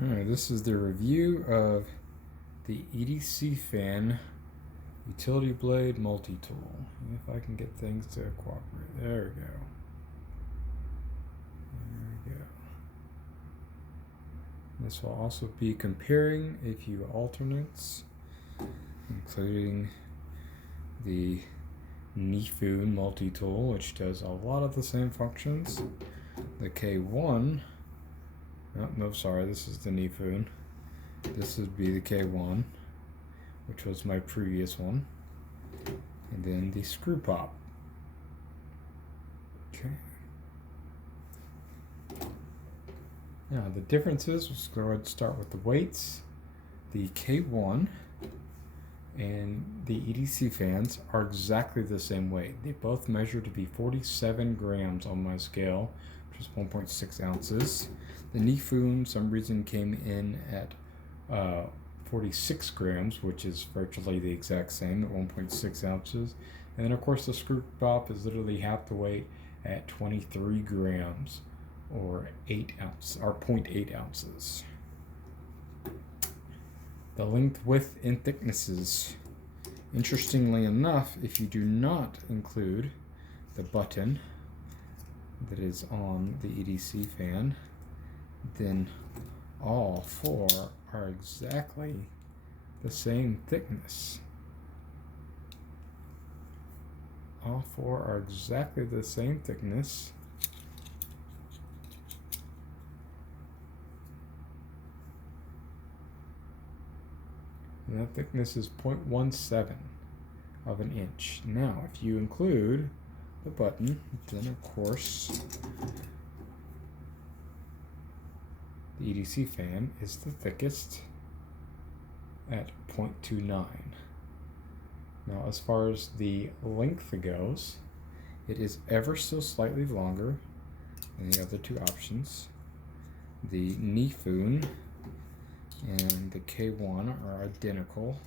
Alright, this is the review of the Edcfan utility blade multi-tool. If I can get things to cooperate. There we go. There we go. This will also be comparing a few alternates, including the Knifun multi-tool, which does a lot of the same functions. The K1, no, sorry, this is the Knifun. This would be the K1, which was my previous one. And then the Screwpop. Okay. Now the differences, let's go ahead and start with the weights. The K1 and the Edcfans are exactly the same weight. They both measure to be 47 grams on my scale, which is 1.6 ounces. The Knifun, some reason, came in at 46 grams, which is virtually the exact same at 1.6 ounces. And then, of course, the Screwpop is literally half the weight at 23 grams, or 0.8 ounces. The length, width, and thicknesses. Interestingly enough, if you do not include the button that is on the Edcfan, then all four are exactly the same thickness. All four are exactly the same thickness. And that thickness is 0.17 of an inch. Now, if you include the button, then of course the Edcfan is the thickest at 0.29. Now, as far as the length goes, it is ever so slightly longer than the other two options. The Knifun and the K1 are identical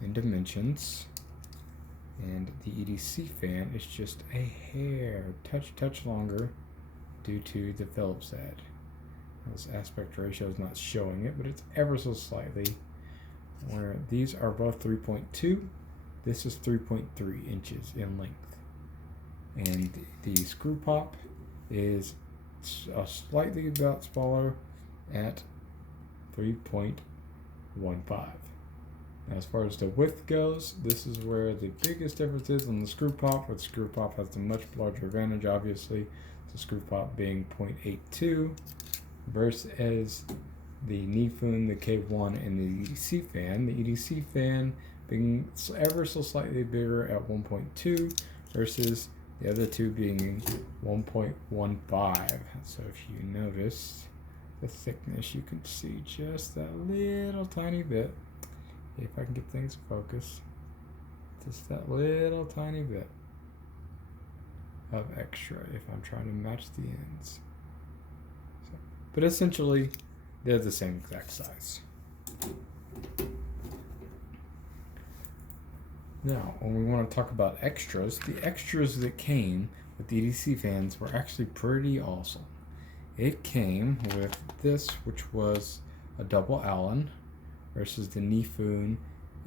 in dimensions, and the Edcfan is just a hair, touch longer due to the Phillips head. This aspect ratio is not showing it, but it's ever so slightly. Where these are both 3.2, this is 3.3 inches in length, and the Screwpop is slightly about smaller at 3.15. Now, as far as the width goes, this is where the biggest difference is on the Screwpop. The Screwpop has the much larger advantage, obviously, the Screwpop being 0.82 versus the Knifun, the K1, and the Edcfan. The Edcfan being ever so slightly bigger at 1.2 versus the other two being 1.15. So if you notice the thickness, you can see just that little tiny bit. If I can get things focused, just that little tiny bit of extra if I'm trying to match the ends. So, but essentially, they're the same exact size. Now, when we want to talk about extras, the extras that came with the Edcfans were actually pretty awesome. It came with this, which was a double Allen, versus the Knifun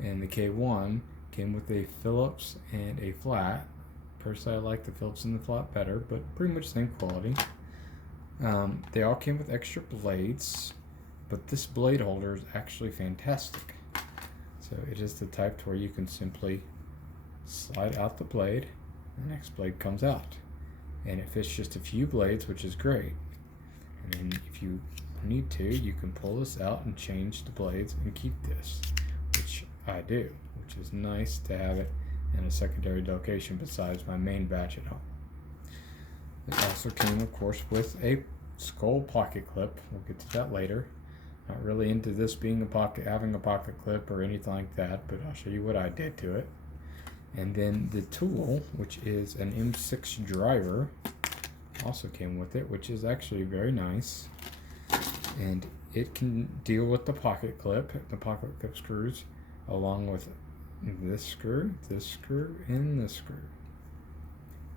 and the K1 came with a Phillips and a flat. Personally, I like the Phillips and the flat better, but pretty much same quality. They all came with extra blades, but this blade holder is actually fantastic. So it is the type to where you can simply slide out the blade, the next blade comes out. And it fits just a few blades, which is great. And then if you need to, you can pull this out and change the blades and keep this, which I do, which is nice to have it in a secondary location besides my main batch at home. It also came, of course, with a skull pocket clip. We'll get to that later. Not really into this being having a pocket clip or anything like that, but I'll show you what I did to it. And then the tool, which is an M6 driver, also came with it, which is actually very nice. And it can deal with the pocket clip screws, along with this screw, and this screw.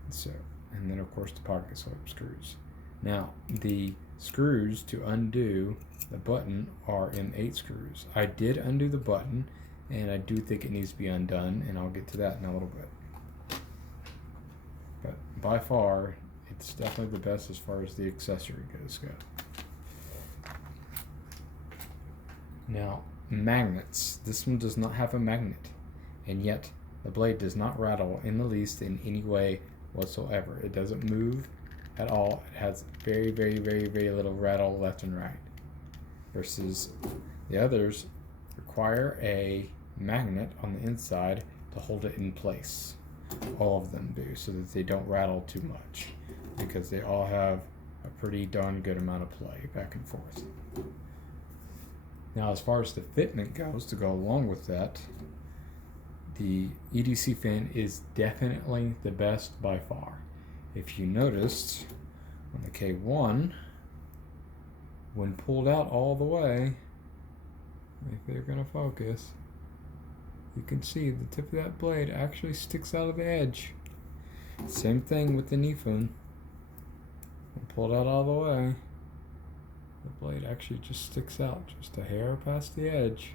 So, and then of course the pocket clip screws. Now, the screws to undo the button are M8 screws. I did undo the button, and I do think it needs to be undone, and I'll get to that in a little bit. But by far, it's definitely the best as far as the accessory goes. Now, magnets. This one does not have a magnet, and yet the blade does not rattle in the least in any way whatsoever. It doesn't move at all. It has very, very, very, very little rattle left and right. Versus the others require a magnet on the inside to hold it in place. All of them do, so that they don't rattle too much, because they all have a pretty darn good amount of play back and forth. Now, as far as the fitment goes, to go along with that, the EDC fan is definitely the best by far. If you noticed, on the K1, when pulled out all the way, if they're going to focus, you can see the tip of that blade actually sticks out of the edge. Same thing with the Knifun. When pulled out all the way, the blade actually just sticks out just a hair past the edge,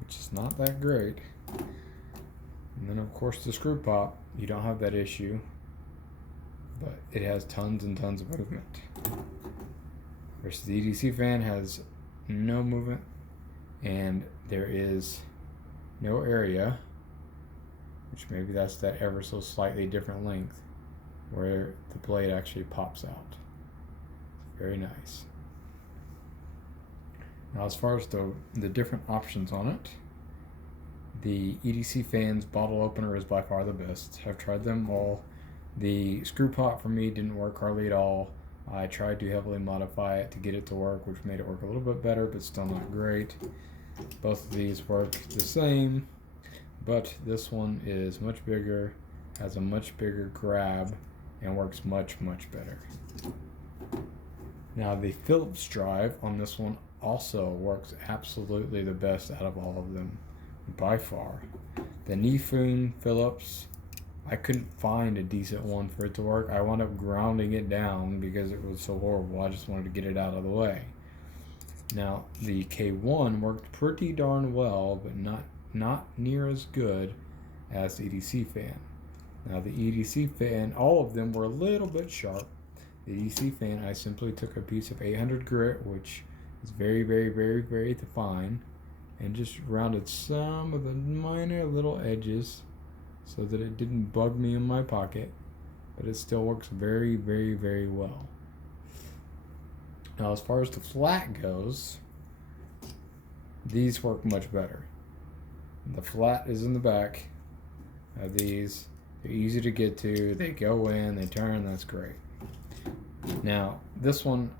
which is not that great. And then of course the Screwpop, you don't have that issue, but it has tons and tons of movement. Versus the EDC fan has no movement, and there is no area, which maybe that's that ever so slightly different length, where the blade actually pops out. It's very nice. Now, as far as the different options on it, the EDC fan's bottle opener is by far the best. I've tried them all. The Screwpop for me didn't work hardly at all. I tried to heavily modify it to get it to work, which made it work a little bit better, but still not great. Both of these work the same, but this one is much bigger, has a much bigger grab, and works much, much better. Now, the Phillips drive on this one also works absolutely the best out of all of them, by far. The Knifun Phillips, I couldn't find a decent one for it to work. I wound up grounding it down because it was so horrible. I just wanted to get it out of the way. Now, the K1 worked pretty darn well, but not near as good as the EDC fan. Now, the EDC fan, all of them were a little bit sharp. The EDC fan, I simply took a piece of 800 grit, which is very, very, very, very fine, and just rounded some of the minor little edges so that it didn't bug me in my pocket, but it still works very, very, very well. Now, as far as the flat goes, these work much better. The flat is in the back of these. They're easy to get to. They go in, they turn, that's great. Now, this one,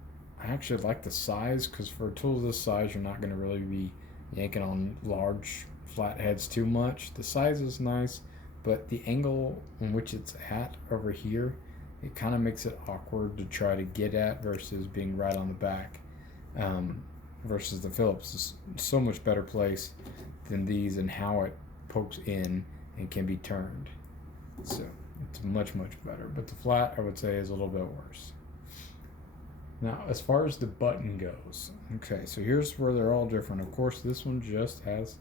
I actually like the size, because for a tool this size, you're not going to really be yanking on large flat heads too much. The size is nice, but the angle in which it's at over here, it kind of makes it awkward to try to get at versus being right on the back. Versus the Phillips is so much better place than these, and how it pokes in and can be turned. So it's much, much better. But the flat, I would say, is a little bit worse. Now, as far as the button goes, okay, so here's where they're all different. Of course, this one just has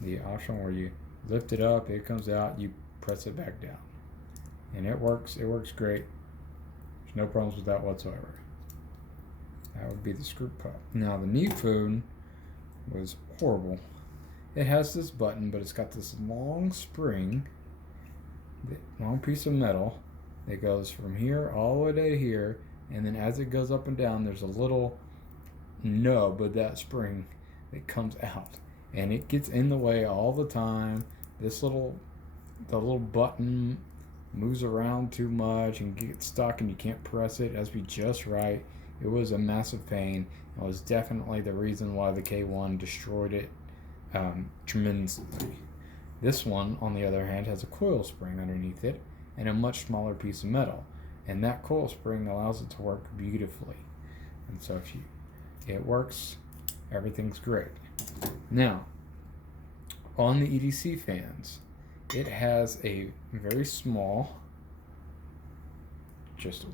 the option where you lift it up, it comes out, you press it back down. And it works great. There's no problems with that whatsoever. That would be the Screwpop. Now, the Knifun was horrible. It has this button, but it's got this long spring, long piece of metal that goes from here all the way to here, and then as it goes up and down, there's a little nub of that spring that comes out, and it gets in the way all the time. The little button moves around too much and gets stuck, and you can't press it. It has to be just right. It was a massive pain. It was definitely the reason why the K1 destroyed it tremendously. This one, on the other hand, has a coil spring underneath it and a much smaller piece of metal. And that coil spring allows it to work beautifully. And so if it works, everything's great. Now, on the EDC fans, it has a very small, just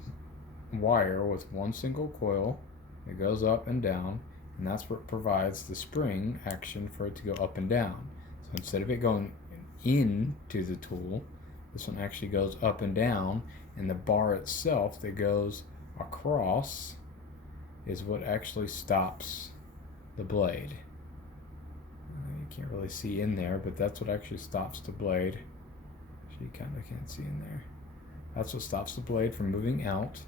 wire with one single coil It goes up and down, and that's what provides the spring action for it to go up and down. So instead of it going into the tool, this one actually goes up and down, and the bar itself that goes across is what actually stops the blade. You can't really see in there, but that's what actually stops the blade. You kind of can't see in there. That's what stops the blade from moving out,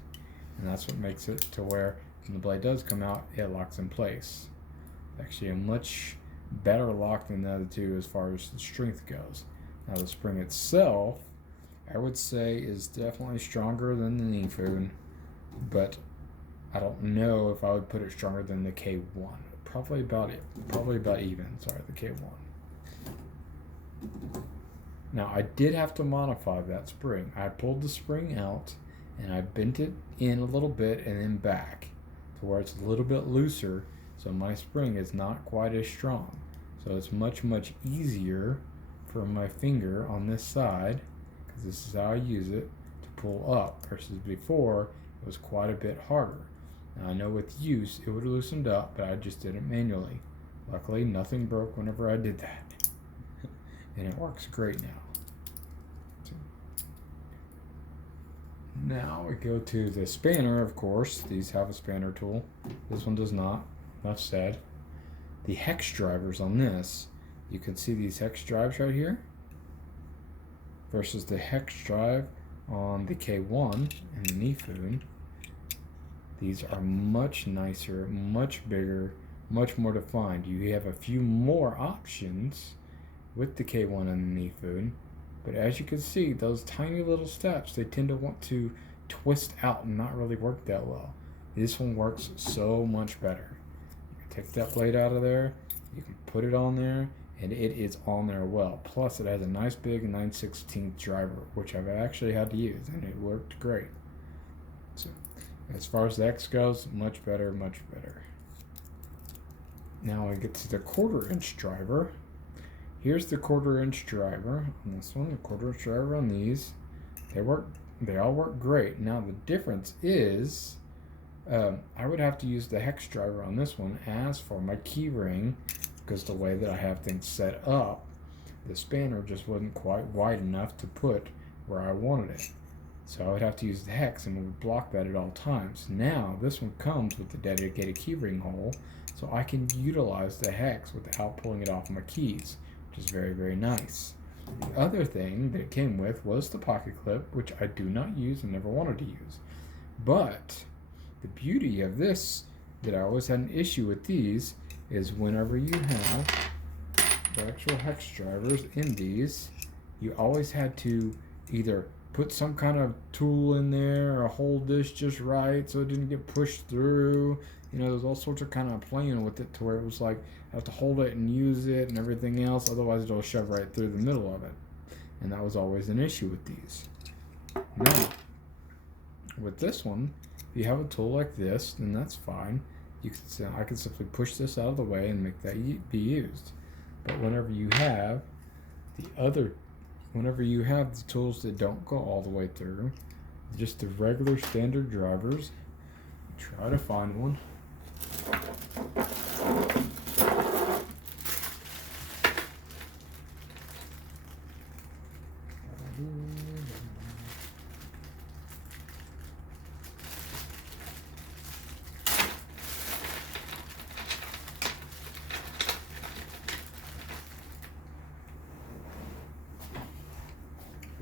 and that's what makes it to where when the blade does come out, it locks in place. It's actually a much better lock than the other two as far as the strength goes. Now the spring itself, I would say, is definitely stronger than the Knifun, but I don't know if I would put it stronger than the K1. Probably about even. Sorry, the K1. Now I did have to modify that spring. I pulled the spring out and I bent it in a little bit and then back to where it's a little bit looser, so my spring is not quite as strong. So it's much easier for my finger on this side, because this is how I use it, to pull up, versus before it was quite a bit harder. Now I know with use it would have loosened up, but I just did it manually. Luckily nothing broke whenever I did that. And it works great now. Now we go to the spanner, of course. These have a spanner tool. This one does not. Enough said. The hex drivers on this, you can see these hex drives right here versus the hex drive on the K1 and the Knifun. These are much nicer, much bigger, much more defined. You have a few more options with the K1 and the Knifun, but as you can see, those tiny little steps, they tend to want to twist out and not really work that well. This one works so much better. You can take that blade out of there, you can put it on there, and it is on there well. Plus it has a nice big 9/16 driver, which I've actually had to use, and it worked great. So as far as the X goes, much better, much better. Now we get to the 1/4" driver. Here's the 1/4" driver on this one, the 1/4" driver on these. They all work great. Now the difference is, I would have to use the hex driver on this one as for my key ring, because the way that I have things set up, the spanner just wasn't quite wide enough to put where I wanted it. So I would have to use the hex, and it would block that at all times. Now this one comes with the dedicated keyring hole, so I can utilize the hex without pulling it off my keys, which is very nice. The other thing that it came with was the pocket clip, which I do not use and never wanted to use. But the beauty of this, that I always had an issue with these, is whenever you have the actual hex drivers in these, you always had to either put some kind of tool in there or hold this just right so it didn't get pushed through. You know, there's all sorts of kind of playing with it to where it was like I have to hold it and use it and everything else, otherwise it'll shove right through the middle of it. And that was always an issue with these. Now, with this one, if you have a tool like this, then that's fine. I can simply push this out of the way and make that be used. But whenever you have the tools that don't go all the way through, just the regular standard drivers, try to find one.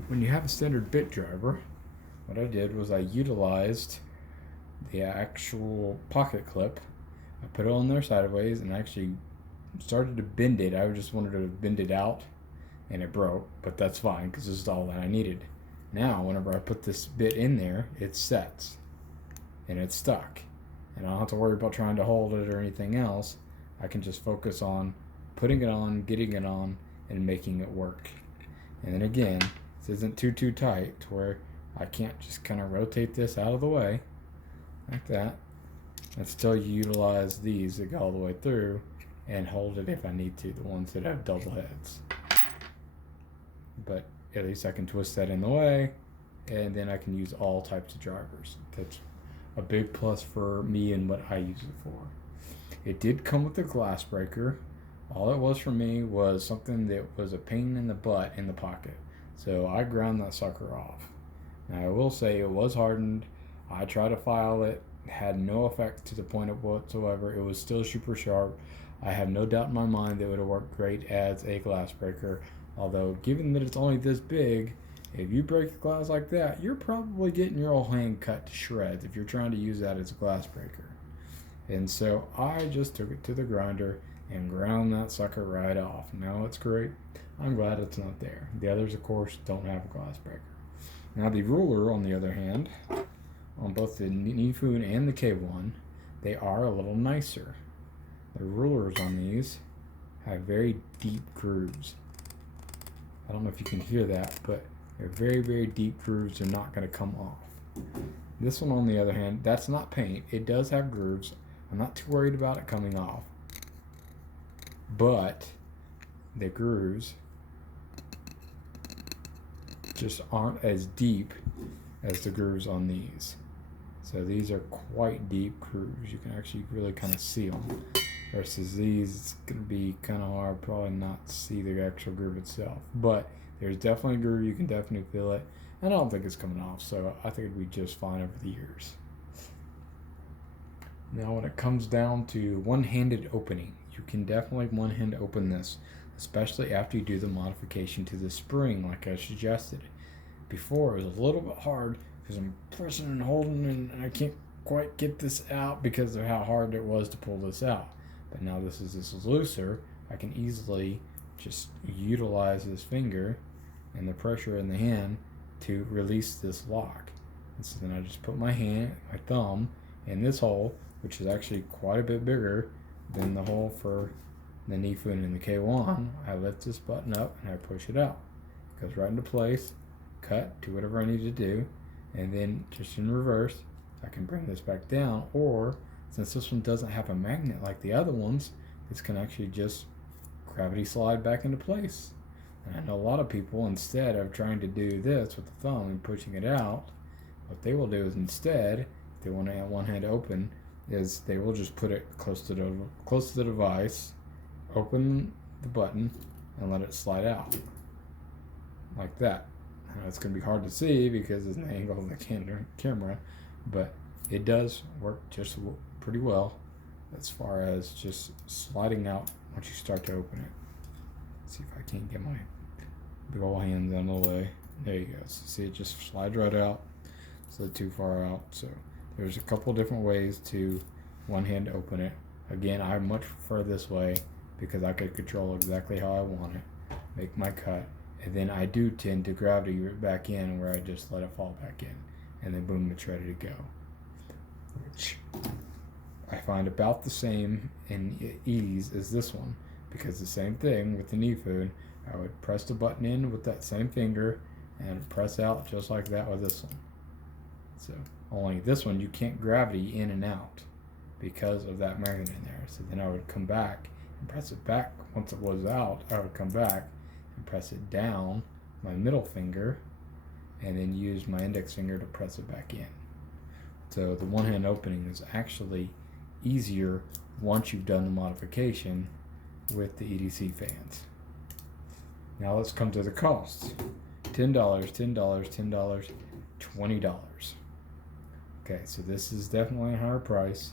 When you have a standard bit driver, what I did was I utilized the actual pocket clip. I put it on there sideways and actually started to bend it. I just wanted to bend it out and it broke, but that's fine because this is all that I needed. Now, whenever I put this bit in there, it sets and it's stuck. And I don't have to worry about trying to hold it or anything else. I can just focus on putting it on, getting it on, and making it work. And then again, this isn't too tight to where I can't just kind of rotate this out of the way like that and still utilize these that go all the way through and hold it if I need to, the ones that have double heads. But at least I can twist that in the way, and then I can use all types of drivers. That's a big plus for me and what I use it for. It did come with a glass breaker. All it was for me was something that was a pain in the butt in the pocket. So I ground that sucker off. Now I will say it was hardened. I tried to file it, had no effect to the point of whatsoever. It was still super sharp. I have no doubt in my mind that it would have worked great as a glass breaker. Although, given that it's only this big, if you break a glass like that, you're probably getting your whole hand cut to shreds if you're trying to use that as a glass breaker. And so I just took it to the grinder and ground that sucker right off. Now it's great. I'm glad it's not there. The others, of course, don't have a glass breaker. Now the ruler, on the other hand, on both the Knifun and the K1, they are a little nicer. The rulers on these have very deep grooves. I don't know if you can hear that, but they're very, very deep grooves. They're not going to come off. This one, on the other hand, that's not paint. It does have grooves. I'm not too worried about it coming off. But the grooves just aren't as deep as the grooves on these. So these are quite deep grooves. You can actually really kind of see them. Versus these, it's going to be kind of hard, probably not see the actual groove itself. But there's definitely a groove, you can definitely feel it. And I don't think it's coming off, so I think it'd be just fine over the years. Now when it comes down to one-handed opening, you can definitely one-hand open this, especially after you do the modification to the spring like I suggested. Before it was a little bit hard because I'm pressing and holding and I can't quite get this out because of how hard it was to pull this out. But now this is looser, I can easily just utilize this finger and the pressure in the hand to release this lock. And so then I just put my thumb in this hole, which is actually quite a bit bigger than the hole for the Knifun and the K1. I lift this button up and I push it out. It goes right into place, cut, do whatever I need to do, and then just in reverse, I can bring this back down, or since this one doesn't have a magnet like the other ones, this can actually just gravity slide back into place. And I know a lot of people, instead of trying to do this with the thumb and pushing it out, what they will do is instead, if they want to have one hand open, is they will just put it close to the device, open the button, and let it slide out like that. Now, it's going to be hard to see because of the angle of the camera, but it does work just pretty well as far as just sliding out once you start to open it. Let's see if I can't get my big old hands out of the way. There you go. So see, it just slides right out. It's not too far out. So there's a couple different ways to one hand open it. Again, I much prefer this way because I could control exactly how I want it, make my cut, and then I do tend to gravity it back in where I just let it fall back in, and then boom, it's ready to go. Which I find about the same in ease as this one, because the same thing with the Knifun, I would press the button in with that same finger and press out just like that with this one. So only this one you can't gravity in and out because of that magnet in there. So then I would come back and press it back. Once it was out, I would come back and press it down my middle finger and then use my index finger to press it back in. So the one hand opening is actually easier once you've done the modification with the EDC fans. Now let's come to the costs. $10, $10, $10, $20. Okay, so this is definitely a higher price.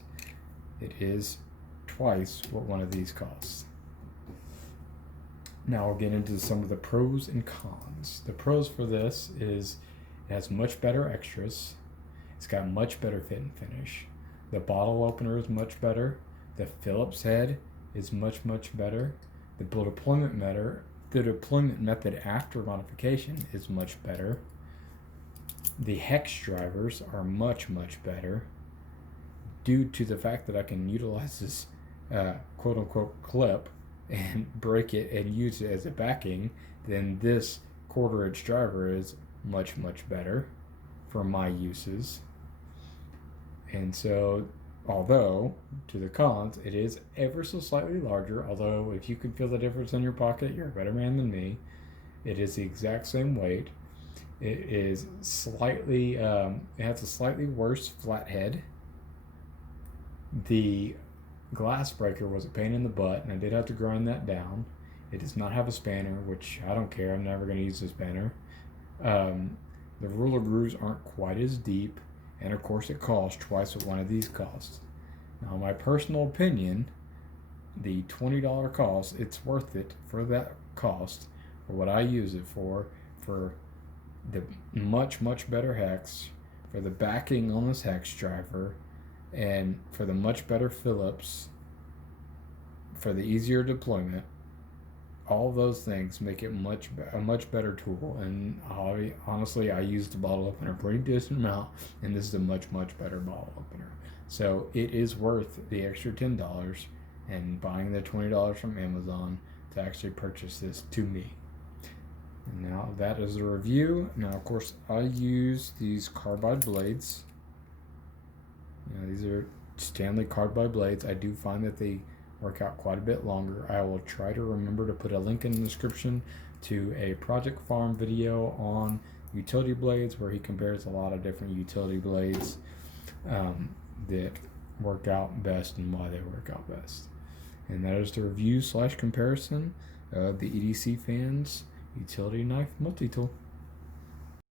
It is twice what one of these costs. Now we'll get into some of the pros and cons. The pros for this is it has much better extras. It's got much better fit and finish. The bottle opener is much better. The Phillips head is much, much better. The deployment method after modification is much better. The hex drivers are much, much better due to the fact that I can utilize this quote-unquote clip and break it and use it as a backing. Then this quarter-inch driver is much, much better for my uses. And so, although to the cons, it is ever so slightly larger, although if you can feel the difference in your pocket, you're a better man than me. It is the exact same weight. It is slightly, it has a slightly worse flat head The glass breaker was a pain in the butt, and I did have to grind that down. It does not have a spanner, which I don't care. I'm never going to use the spanner. The ruler grooves aren't quite as deep, and of course it costs twice what one of these costs. Now, in my personal opinion, the $20 cost, it's worth it for that cost, for what I use it for the much better hex, for the backing on this hex driver, and for the much better Phillips, for the easier deployment. All of those things make it a much better tool, and honestly, I use the bottle opener a pretty decent amount, and this is a much better bottle opener. So it is worth the extra $10 and buying the $20 from Amazon to actually purchase this to me. And now that is the review. Now, of course, I use these carbide blades. These are Stanley carbide blades. I do find that they work out quite a bit longer. I will try to remember to put a link in the description to a Project Farm video on utility blades, where he compares a lot of different utility blades that work out best and why they work out best. And that is the review / comparison of the Edcfans utility knife multi-tool.